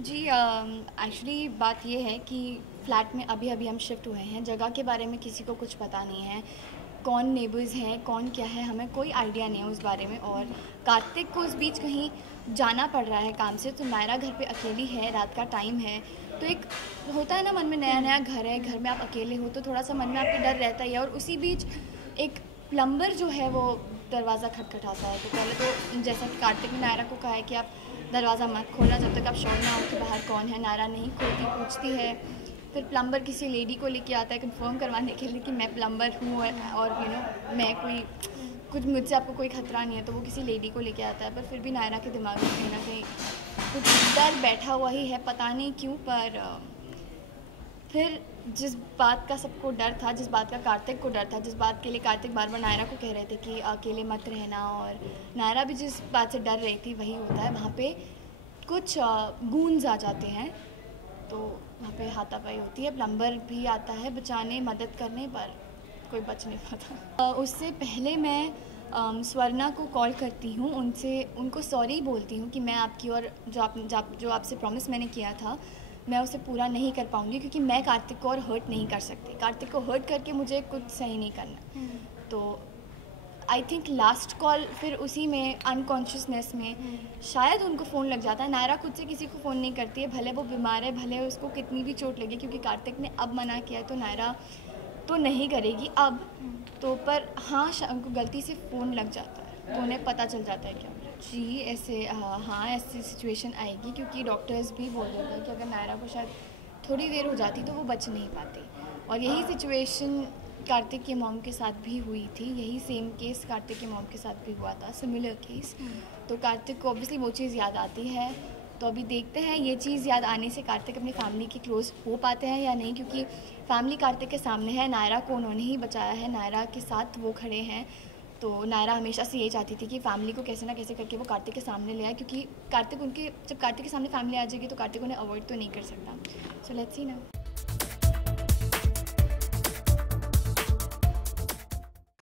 जी actually बात ये है कि फ़्लैट में अभी अभी हम शिफ्ट हुए हैं। जगह के बारे में किसी को कुछ पता नहीं है, कौन नेबर्स हैं, कौन क्या है, हमें कोई आइडिया नहीं है उस बारे में। और कार्तिक को उस बीच कहीं जाना पड़ रहा है काम से, तो नायरा घर पे अकेली है, रात का टाइम है। तो एक होता है ना मन में, नया नया घर है, घर में आप अकेले हो तो थोड़ा सा मन में आपके डर रहता ही है। और उसी बीच एक प्लम्बर जो है वो दरवाज़ा खटखटाता है। तो पहले तो जैसा कि कार्तिक ने नायरा को कहा है कि आप दरवाज़ा मत खोलना जब तक आप श्योर ना हो कि बाहर कौन है। नायरा नहीं खोलती, पूछती है। फिर प्लम्बर किसी लेडी को लेके आता है कंफर्म करवाने के लिए कि मैं प्लम्बर हूँ और मैं कोई कुछ मुझसे आपको कोई ख़तरा नहीं है। तो वो किसी लेडी को लेके आता है, पर फिर भी नायरा के दिमाग में कहीं ना कहीं कुछ डर बैठा हुआ ही है, पता नहीं क्यों। पर फिर जिस बात का सबको डर था, जिस बात का कार्तिक को डर था, जिस बात के लिए कार्तिक बार बार नायरा को कह रहे थे कि अकेले मत रहना, और नायरा भी जिस बात से डर रही थी वही होता है। वहाँ पे कुछ गूंज आ जाते हैं, तो वहाँ पे हाथापाई होती है। प्लम्बर भी आता है बचाने, मदद करने, पर कोई बच नहीं पाता। उससे पहले मैं स्वर्णा को कॉल करती हूँ, उनको सॉरी बोलती हूँ कि मैं आपकी और जो आपसे प्रॉमिस मैंने किया था मैं उसे पूरा नहीं कर पाऊँगी, क्योंकि मैं कार्तिक को और हर्ट नहीं कर सकती। कार्तिक को हर्ट करके मुझे कुछ सही नहीं करना। तो आई थिंक लास्ट कॉल फिर उसी में अनकॉन्शियसनेस में शायद उनको फ़ोन लग जाता है। नायरा खुद से किसी को फ़ोन नहीं करती है, भले वो बीमार है, भले उसको कितनी भी चोट लगे, क्योंकि कार्तिक ने अब मना किया है तो नायरा तो नहीं करेगी अब। तो पर हाँ, उनको गलती से फ़ोन लग जाता है तो उन्हें पता चल जाता है क्या। जी ऐसे हाँ, ऐसी सिचुएशन आएगी, क्योंकि डॉक्टर्स भी बोल देते हैं कि अगर नायरा को शायद थोड़ी देर हो जाती तो वो बच नहीं पाती। और यही सिचुएशन कार्तिक के मॉम के साथ भी हुई थी, यही सेम केस कार्तिक के मॉम के साथ भी हुआ था, सिमिलर केस। तो कार्तिक को ऑब्वियसली वो चीज़ याद आती है। तो अभी देखते हैं ये चीज़ याद आने से कार्तिक अपनी फैमिली के क्लोज हो पाते हैं या नहीं, क्योंकि फैमिली कार्तिक के सामने है। नायरा को उन्होंने ही बचाया है, नायरा के साथ वो खड़े हैं। तो नायरा हमेशा से यही चाहती थी कि फैमिली को कैसे ना कैसे करके वो कार्तिक के सामने ले आए, क्योंकि जब कार्तिक के सामने फैमिली आ जाएगी तो कार्तिक उन्हें अवॉइड तो नहीं कर सकता। सो लेट्स सी ना।